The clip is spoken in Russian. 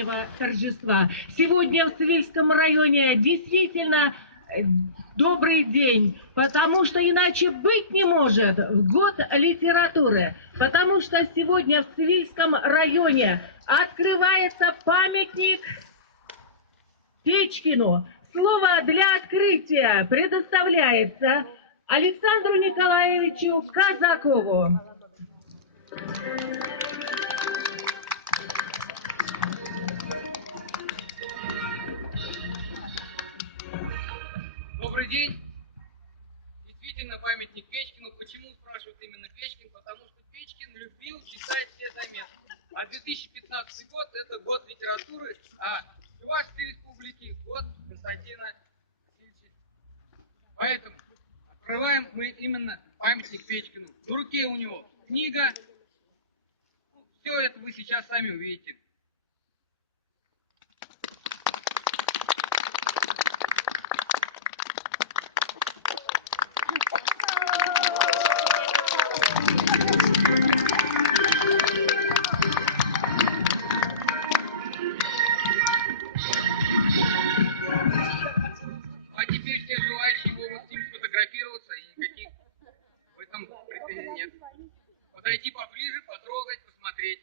новогоднего торжества. Сегодня в Цивильском районе действительно добрый день, потому что иначе быть не может в год литературы, потому что сегодня в Цивильском районе открывается памятник Печкину. Слово для открытия предоставляется Александру Николаевичу Казакову. Добрый день. Действительно, памятник Печкину. Почему спрашивают именно Печкин? Потому что Печкин любил читать все заметки. А 2015 год – это год литературы, а Чувашской республики – год Константина Васильевича. Поэтому открываем мы именно памятник Печкину. В руке у него книга. Все это вы сейчас сами увидите. А теперь все желающие могут с ним сфотографироваться, и никаких в этом претензий нет. Подойти поближе, потрогать, посмотреть.